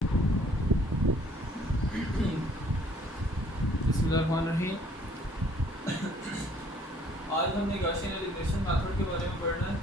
बिस्मिल्लाहिर्रहमानिर्रहीम। आज हमने गॉसियन एलिमिनेशन मेथड के बारे में पढ़ना है।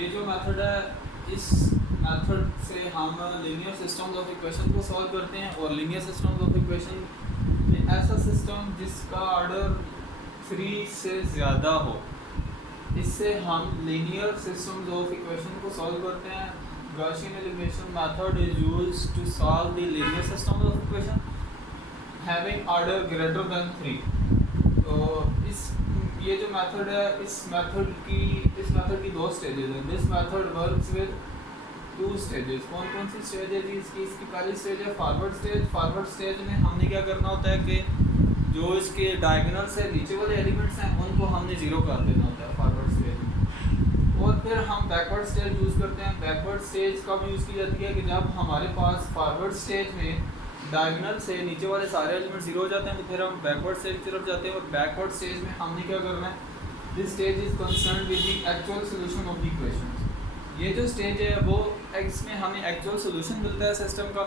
ये जो मेथड है, इस मेथड से हम लीनियर सिस्टम्स ऑफ इक्वेशन को सॉल्व करते हैं। और लीनियर सिस्टम्स ऑफ इक्वेशन में ऐसा सिस्टम जिसका ऑर्डर 3 से ज़्यादा हो, इससे हम लीनियर सिस्टम्स ऑफ इक्वेशन को सॉल्व करते हैं। Gaussian elimination method is used to solve the linear systems of equation having order greater than 3। तो ये जो मेथड है, इस मेथड की 2 स्टेजेस हैं। This method works with 2 stages. कौन कौन सी स्टेज है जी इसकी पहली स्टेज है फॉरवर्ड स्टेज। फॉरवर्ड स्टेज में हमने क्या करना होता है कि जो इसके डायगोनल से नीचे वाले एलिमेंट्स हैं उनको हमने 0 कर देना होता है फॉरवर्ड स्टेज में। और फिर हम बैकवर्ड स्टेज यूज़ करते हैं। बैकवर्ड स्टेज कब यूज़ की जाती है कि जब हमारे पास फॉरवर्ड स्टेज में डायगोनल से नीचे वाले सारे एलिमेंट 0 हो जाते हैं, तो फिर हम बैकवर्ड स्टेज की तरफ जाते हैं। और बैकवर्ड स्टेज में हमने क्या करना है, this stage is concern with the actual solution of the equations. ये जो स्टेज है वो इसमें हमें एक्चुअल सॉल्यूशन मिलता है सिस्टम का,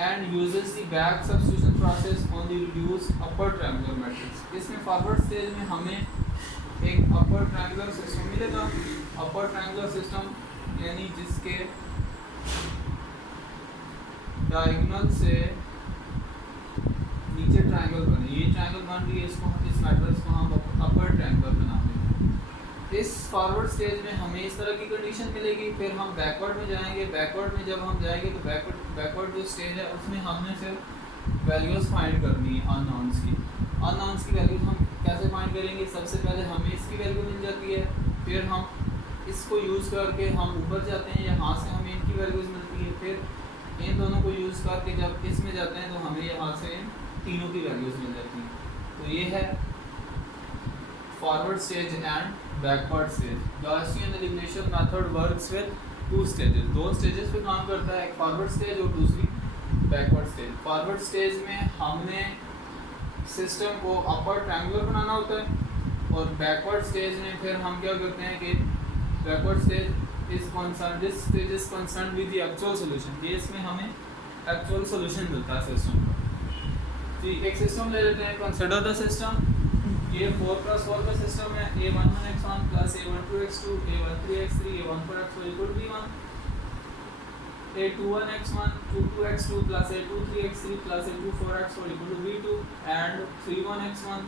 and uses the back substitution process on the reduced upper triangular matrix. इसमें फॉरवर्ड स्टेज में हमें एक अपर ट्रायंगुलर सिस्टम मिलेगा। अपर ट्रायंगुलर सिस्टम यानी जिसके डायगोनल से नीचे ट्रायंगल बने। ये ट्रायंगल बन रही है, इस मैट्रिक्स को हम अपर ट्रायंगल बना देंगे। इस फॉरवर्ड स्टेज में हमें इस तरह की कंडीशन मिलेगी। फिर हम बैकवर्ड में जाएंगे। बैकवर्ड में जब हम जाएंगे तो बैकवर्ड जो स्टेज है उसमें हमने सिर्फ वैल्यूज़ फाइंड करनी है अननोन्स की। अननोन्स की वैल्यूज़ हम कैसे फाइंड करेंगे? सबसे पहले हमें इसकी वैल्यू मिल जाती है, फिर हम इसको यूज़ करके हम ऊपर जाते हैं, यहाँ से हमें इनकी वैल्यूज़ मिलती है। फिर इन दोनों को यूज़ करके जब इसमें जाते हैं तो हमें यहाँ से तीनों की वैल्यूज़ मिल जाती हैं। तो ये है forward stage and backward stage. Gaussian elimination method works with 2 stages. 2 stages पे काम करता है, एक फॉरवर्ड स्टेज और दूसरी बैकवर्ड स्टेज। फॉरवर्ड स्टेज में हमने सिस्टम को अपर ट्रायंगुलर बनाना होता है, और बैकवर्ड स्टेज में फिर हम क्या करते हैं कि बैकवर्ड स्टेज इस concerned this stage is concerned with the actual solution। ये इसमें हमें एक्चुअल सोल्यूशन मिलता है सिस्टम का। ठीक, एक सिस्टम ले लेते हैं। Consider the system. ये 4+4 का सिस्टम है। a11x1 + a12x2 a13x3 a14x4 = b1, a21x1 22x2 + a23x3 + a24x4 = b2, and 31x1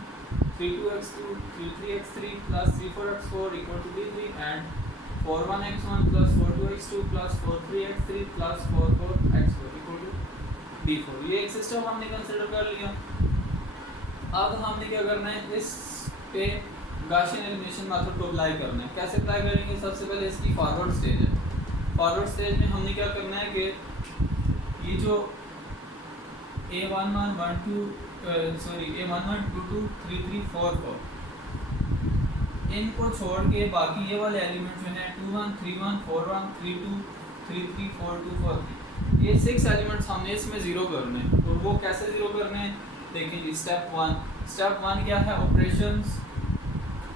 32x2 33x3 + 34x4 = b3, and 41x1 + 42x2 + 43x3 + 44x4 = d4। ये एक सिस्टम हमने कंसिडर कर लिया। अब हमने क्या करना है, इस पे गॉसियन एलिमिनेशन मेथड को अप्लाई करना है। कैसे अप्लाई करेंगे? सबसे पहले इसकी फॉरवर्ड स्टेज है। फॉरवर्ड स्टेज में हमने क्या करना है कि ये जो a11 2 2 3 3 4 4 इनको छोड़ के बाकी ये वाले एलिमेंट जो हैं 21 31 41 32 33 42 43, ये 6 एलिमेंट्स हमने इसमें 0 करने हैं। और वो कैसे 0 करने हैं देखिए जी। स्टेप 1 क्या है? ऑपरेशंस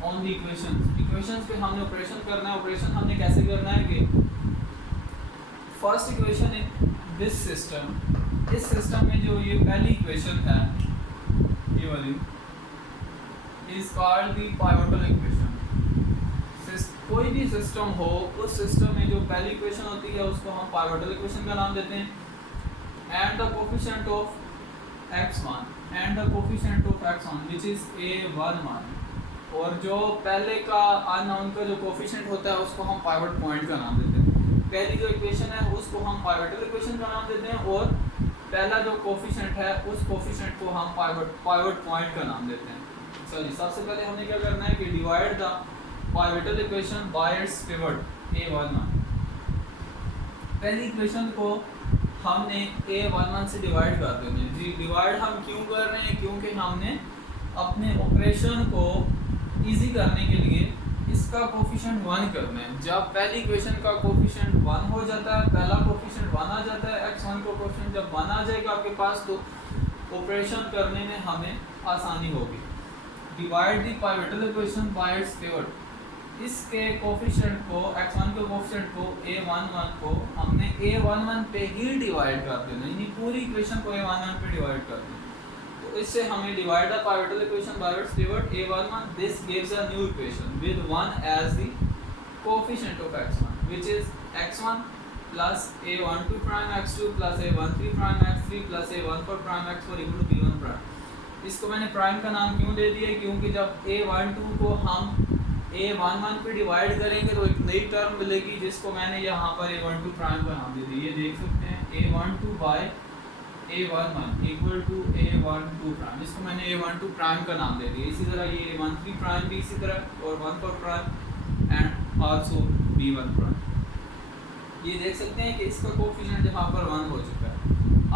ऑन द इक्वेशंस पे हमने ऑपरेशन करना है। ऑपरेशन हमने कैसे करना है कि first equation in this system, इस सिस्टम में जो ये पहली इक्वेशन है ये वाली is called the pivotal equation. कोई भी सिस्टम हो, उस सिस्टम में जो पहली इक्वेशन होती है उसको हम पाइवोटल इक्वेशन का नाम देते हैं। And the coefficient of x1 which is a11, और जो पहले का अननोन का जो कोफिशिएंट होता है उसको हम पाइवट पॉइंट का नाम देते हैं। पहली जो इक्वेशन है उसको हम पाइवोटल इक्वेशन का नाम देते हैं, और पहला जो कोफिशिएंट है उस कोफिशिएंट को हम पाइवट पॉइंट का नाम देते हैं। चलिए, सबसे पहले हमने क्या करना है कि divide the pivotal equation by its pivot a11। पहली इक्वेशन को हमने a11 से डिवाइड कर देंगे जी। डिवाइड हम क्यों कर रहे हैं? क्योंकि हमने अपने ऑपरेशन को इजी करने के लिए इसका कोफिशिएंट 1 करना है। जब पहली इक्वेशन का कोफिशिएंट 1 हो जाता है, पहला कोफिशिएंट 1 आ जाता है, x1 का कोफिशिएंट जब 1 आ जाएगा आपके पास, तो ऑपरेशन करने में हमें आसानी होगी। Divide the pivotal equation by its pivot. इसके कोफिशिएंट को x1 के कोफिशिएंट को a11 को हमने a11 पे ही डिवाइड कर देना, यानी पूरी इक्वेशन को a11 पे डिवाइड कर देना। तो इससे हमें divide the pivotal equation by its pivot a11, this gives a new equation with 1 as the coefficient of x1 which is x1 plus a12 prime x2 plus a13 prime x3 plus a14 prime x4 equal to b1 prime। इसको मैंने prime का नाम क्यों दे दिया, क्योंकि जब a12 को हम a11 पे डिवाइड करेंगे तो एक नई टर्म मिलेगी जिसको मैंने यहाँ पर a12 प्राइम का नाम दे दिया। ये देख सकते हैं a12 bye a11 equal to a12 prime, इसको मैंने a12 प्राइम का नाम दे दिया। इसी तरह ये a13 प्राइम भी इसी तरह, और 14 prime and also b1 prime. ये देख सकते हैं कि इसका कोफिशिएंट यहाँ पर 1 हो चुका है।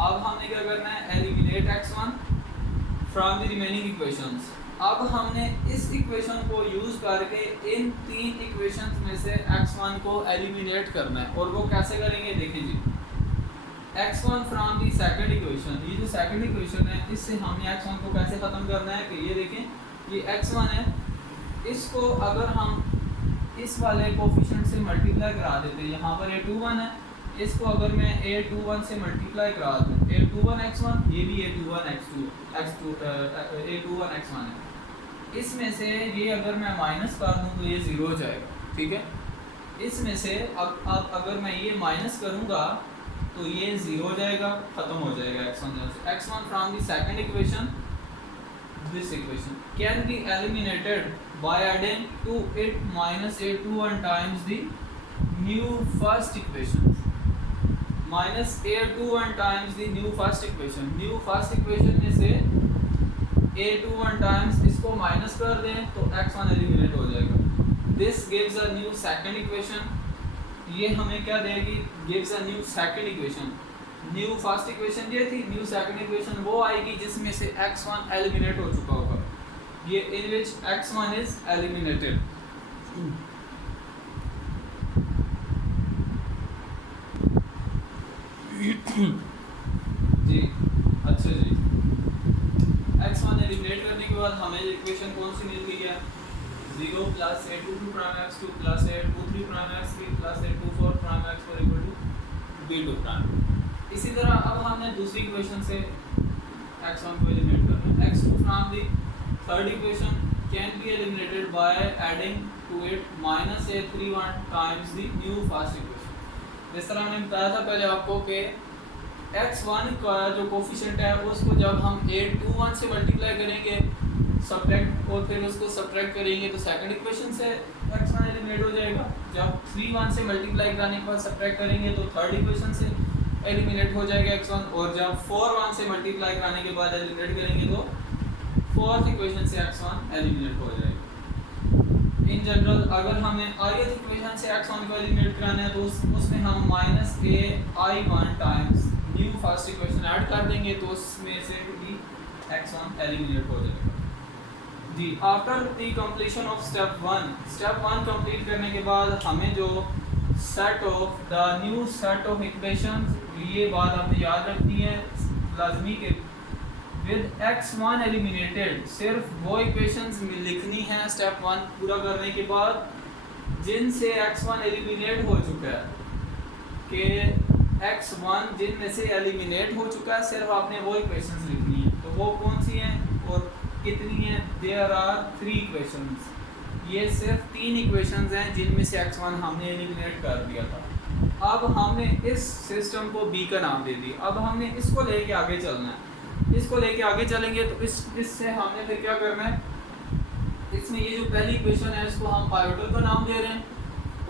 अब हमने क्या करना है, eliminate x1 from the remaining equations. अब हमने इस इक्वेशन को यूज़ करके इन 3 इक्वेशंस में से x1 को एलिमिनेट करना है। और वो कैसे करेंगे, देखें जी, x1 from the second equation, ये जो सेकंड इक्वेशन है इससे हमने x1 को कैसे ख़त्म करना है कि ये देखें ये x1 है, इसको अगर हम इस वाले कोफिशिएंट से मल्टीप्लाई करा देते हैं, यहाँ पर a21 है, इसको अगर मैं a21 से मल्टीप्लाई करा दूँ, a21 x1, ये भी a21 x2 a21 x1 है, इसमें से ये अगर मैं माइनस कर दूँ तो ये 0 हो जाएगा, ठीक है। इसमें से अब अगर मैं ये माइनस करूँगा तो ये 0 हो जाएगा, ख़त्म हो जाएगा x1 from the second equation, this equation can be eliminated by adding to it minus a21 times the new first equation, minus a21 times the new first equation। new first equation में से a21 times इसको minus कर दें तो x1 eliminate हो जाएगा। this gives a new second equation, ये हमें क्या देगी, gives a new second equation। New first equation ये थी, न्यू सेकंड इक्वेशन वो आएगी जिसमें से x1 एलिमिनेट हो चुका होगा, ये इन विच x1 इज एलिमिनेटेड। जी अच्छा जी, x1 एलिमिनेट करने के बाद हमें इक्वेशन कौन सी मिल गई है, 0 plus a22 prime x2 plus a23 prime x3 plus a24 prime x4 equal to b2 prime. इसी तरह अब हमने दूसरी इक्वेशन से x1 को एलिमिनेट करना है। x2 from the third equation can be eliminated by adding to it minus a31 times the new first equation. जिस तरह हमने बताया था पहले आपको कि x1 का जो कोफिशिएंट है उसको जब हम a21 से मल्टीप्लाई करेंगे सब्ट्रैक्ट, और फिर उसको सब्ट्रैक्ट करेंगे तो सेकंड इक्वेशन से x1 एलिमिनेट हो जाएगा। जब 3 1 से मल्टीप्लाई करने के बाद सब्ट्रैक्ट करेंगे तो थर्ड इक्वेशन से एलिमिनेट हो जाएगा x1, और जब 4 1 से मल्टीप्लाई कराने के बाद एलिमिनेट करेंगे तो फोर्थ इक्वेशन से x1 एलिमिनेट हो जाएगा। इन जनरल अगर हमें ith इक्वेशन से x1 को एलिमिनेट कराना है तो उसमें हम minus ai1 times new first equation add कर देंगे तो उसमें से भी x1 एलिमिनेट हो जाएगा। जी after the completion of step 1 complete करने के बाद हमें जो set of the new set of equations, ये बात आपने याद रखनी है लाजमी के विद x1 एलिमिनेटेड, सिर्फ वो इक्वेशंस लिखनी है स्टेप 1 पूरा करने के बाद जिनसे x1 एलिमिनेट हो चुका है, कि x1 जिनमें से एलिमिनेट हो चुका है सिर्फ आपने वो इक्वेशंस लिखनी है। तो वो कौन सी हैं और कितनी हैं, देयर आर 3 इक्वेशंस, ये सिर्फ 3 इक्वेशंस हैं जिनमें से x1 हमने एलिमिनेट कर दिया था। अब हमने इस सिस्टम को b का नाम दे दिया, अब हमने इसको लेके आगे चलना है। इसको लेके आगे चलेंगे तो इससे हमने फिर क्या करना है, इसमें ये जो पहली इक्वेशन है इसको हम पाइवटल का नाम दे रहे हैं,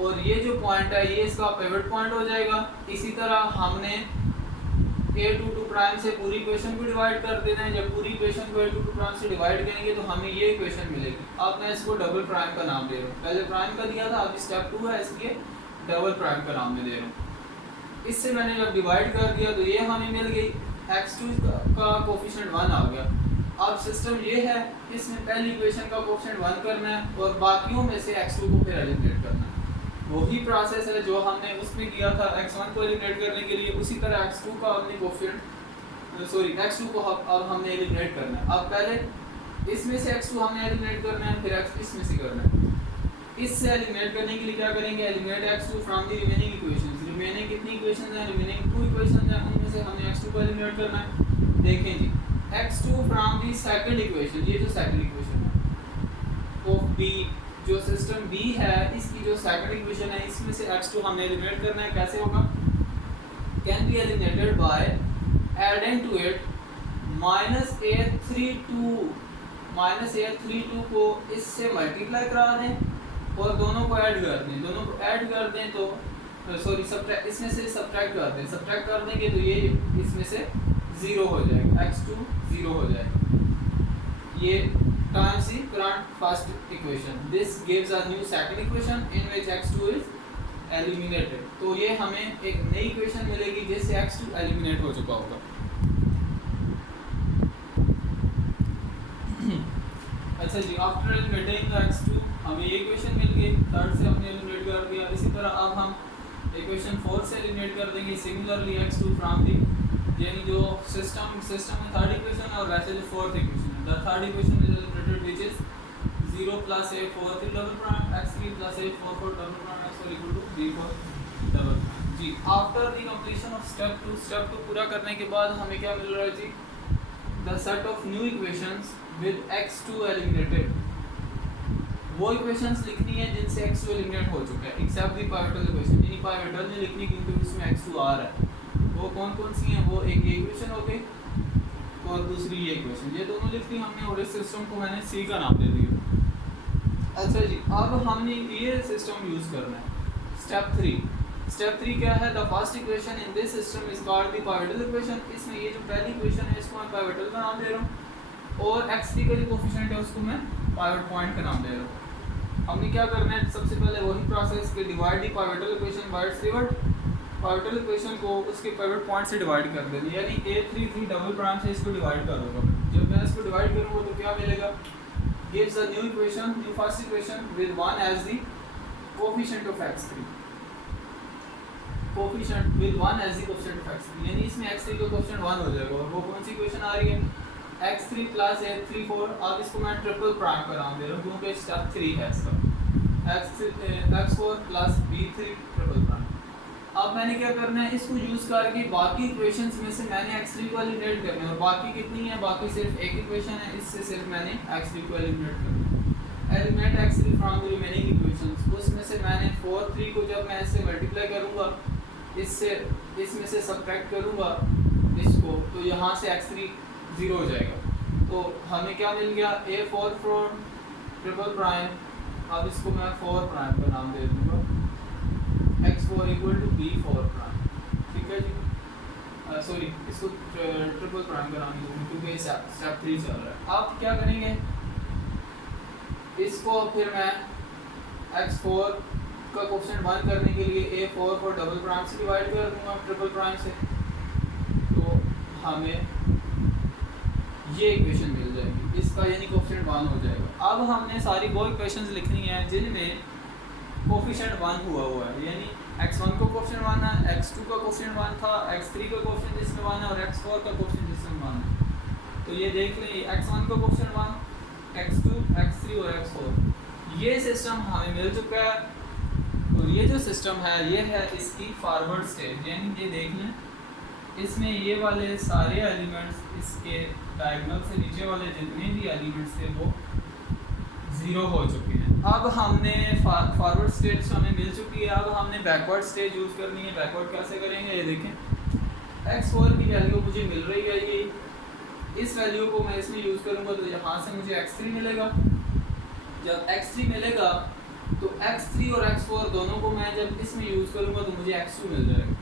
और ये जो पॉइंट है ये इसका पिवट पॉइंट हो जाएगा। इसी तरह हमने a22 प्राइम से पूरी इक्वेशन को डिवाइड कर देना है। जब पूरी इक्वेशन को a22 प्राइम से डिवाइड करेंगे तो हमें ये इक्वेशन मिलेगी। अब मैं इसको डबल प्राइम का नाम दे रहा हूँ, पहले प्राइम का दिया था, अभी स्टेप 2 है इसलिए डबल प्राइम का नाम में दे रहा हूँ। इससे मैंने जब डिवाइड कर दिया तो ये हमें मिल गई, x2 का कोफिशिएंट 1 आ गया। अब सिस्टम ये है, इसमें पहली इक्वेशन का कोफिशिएंट 1 करना है और बाकियों में से x2 को फिर एलिमिनेट करना है। वही प्रोसेस है जो हमने उसमें किया था x1 को एलिमिनेट करने के लिए, उसी तरह x2 का हमने कोफिशिएंट x2 को अब हमने एलिमिनेट करना है। अब पहले इसमें से x2 हमने एलिमिनेट करना है, फिर इसमें से करना है। इससे एलिमिनेट करने के लिए क्या करेंगे, eliminate x2 from the remaining equations. Remaining कितनी इक्वेशंस हैं, रिमेनिंग 2 इक्वेशंस हैं, उनमें से हमने x2 को एलिमिनेट करना है। देखें जी, x2 from the second equation, ये जो सेकंड इक्वेशन है ऑफ b, जो सिस्टम b है इसकी जो सेकंड इक्वेशन है इसमें से x2 हमने एलिमिनेट करना है। कैसे होगा, can be eliminated by adding to it -a32 को इससे मल्टीप्लाई करा दें और दोनों को ऐड कर दें। दोनों को ऐड कर दें तो सॉरी सब्ट्रैक्ट, इसमें से सब्ट्रैक्ट कर दें। सब्ट्रैक्ट कर देंगे तो ये इसमें से 0 हो जाएगा, x2 0 हो जाएगा। ये times the current first equation. This gives a new second equation in which x2 is eliminated. तो ये हमें एक नई इक्वेशन मिलेगी जिससे x2 एलिमिनेट हो चुका होगा। अच्छा जी, आफ्टर एलिमिनेटिंग x2 हमें ये इक्वेशन मिल गई, थर्ड से हमने एलिमिनेट कर दिया। इसी तरह अब हम इक्वेशन 4 से एलिमिनेट कर देंगे सिमिलरली x2 फ्रॉम दी, यानी जो सिस्टम में थर्ड इक्वेशन है और वैसे जो फोर्थ इक्वेशन है। The third equation is eliminated which is 0 + a4 double prime x3 + a4 double prime x4 equal to b4 double prime. जी, after the completion of step 2 पूरा करने के बाद हमें क्या मिल रहा है जी, the set of new equations with x2 eliminated. वो इक्वेशंस लिखनी है जिनसे x2 एलिमिनेट हो चुका है, एक्सेप्ट द पाइवटल इक्वेशन। यानी पाइवटल नहीं लिखनी क्योंकि उसमें x2 आ रहा है। वो कौन कौन सी हैं, वो एक ये इक्वेशन हो गई और दूसरी ये इक्वेशन, ये दोनों लिखनी हमने और इस सिस्टम को मैंने c का नाम दे दिया। अच्छा जी, अब हमने ये सिस्टम यूज़ करना है। स्टेप 3 क्या है, the first equation in this system is called the pivotal equation. इसमें ये जो पहली इक्वेशन है इसको मैं पाइवटल का नाम दे रहा हूँ और x3 का जो कोफिशिएंट है उसको मैं पाइवट पॉइंट का नाम दे रहा हूँ। हमने क्या करना है, सबसे पहले वही प्रोसेस के divide the pivotal equation by its pivot. Pivotal equation को उसके पिवट पॉइंट से डिवाइड कर देंगे, यानी a33 डबल प्राइम से इसको डिवाइड करूँगा। जब मैं इसको डिवाइड करूँगा तो क्या मिलेगा, gives a new equation, new first equation with 1 as the coefficient of x3। Coefficient with 1 as the coefficient of x3, यानी इसमें x3 का कोफिशिएंट 1 हो जाएगा। और वो कौन सी इक्वेशन आ रही है, x3 + a34। अब इसको मैं ट्रिपल प्राइम का नाम दे रहा हूँ क्योंकि स्टेप 3 है इसका, x4 + b3 ट्रिपल प्राइम। अब मैंने क्या करना है, इसको यूज़ करके बाकी इक्वेशंस में से मैंने x3 को एलिमिनेट करना है। और बाकी कितनी है, बाकी सिर्फ एक इक्वेशन है, इससे सिर्फ मैंने x3 को एलिमिनेट करना है। Eliminate x3 from the remaining equations, उसमें से मैंने 4 3 को जब मैं इससे मल्टीप्लाई करूँगा, इससे इसमें से सब्ट्रैक्ट करूँगा इसको, तो यहाँ से x3 0 हो जाएगा। तो हमें क्या मिल गया, a4 फ्रॉम ट्रिपल प्राइम। अब इसको मैं 4 प्राइम का नाम दे दूँगा, x4 equal to b4 prime. ठीक है जी, सॉरी इसको ट्रिपल प्राइम का नाम दूँगा क्योंकि स्टेप 3 चल रहा है। अब क्या करेंगे, इसको फिर मैं x4 का कोफिशिएंट 1 करने के लिए a4 को डबल प्राइम से डिवाइड कर दूँगा ट्रिपल प्राइम से, तो हमें ये इक्वेशन मिल जाएगी इसका, यानी कोफिशिएंट 1 हो जाएगा। अब हमने सारी वो इक्वेशंस लिखनी है जिनमें कोफिशिएंट 1 हुआ है, यानी x1 को कोफिशिएंट 1 है, x2 का कोफिशिएंट 1 था, x3 का कोफिशिएंट जिसमें 1 है और x4 का कोफिशिएंट जिसमें 1 है। तो ये देख लें, x1 का कोफिशिएंट 1, x2, x3 और x4। ये सिस्टम हमें मिल चुका है और ये जो सिस्टम है ये है इसकी फॉरवर्ड स्टेज। यानी ये देख लें, इसमें ये वाले सारे एलिमेंट्स, इसके डायगोनल से नीचे वाले जितने भी एलिमेंट्स थे वो 0 हो चुके हैं। अब हमने फॉरवर्ड स्टेज हमें मिल चुकी है, अब हमने बैकवर्ड स्टेज यूज़ करनी है। बैकवर्ड कैसे करेंगे, ये देखें, x4 की वैल्यू मुझे मिल रही है, ये इस वैल्यू को मैं इसमें यूज़ करूँगा तो यहाँ से मुझे x3 मिलेगा। जब x3 मिलेगा तो x3 और x4 दोनों को मैं जब इसमें यूज़ करूँगा तो मुझे x2 मिल जाएगा।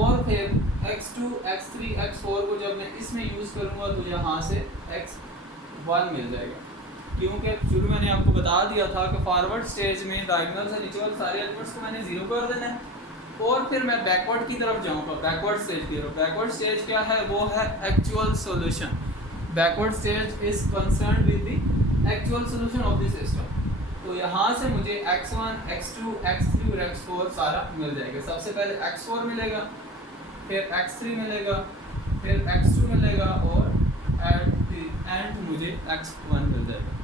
और फिर x2, x3, x4 को जब मैं इसमें यूज़ करूँगा तो यहाँ से x1 मिल जाएगा। क्योंकि शुरू मैंने आपको बता दिया था कि फॉरवर्ड स्टेज में डायगोनल से नीचे वाले सारे एलिमेंट्स को मैंने 0 कर देना है और फिर मैं बैकवर्ड की तरफ जाऊँगा, बैकवर्ड स्टेज की तरफ। बैकवर्ड स्टेज क्या है, वो है actual solution. Backward stage is concern with the actual solution of the system. तो यहाँ से मुझे x1, x2, x3 और x4 सारा मिल जाएगा। सबसे पहले x4 मिलेगा, फिर x3 मिलेगा, फिर x2 मिलेगा और एट द एंड मुझे x1 मिल जाएगा।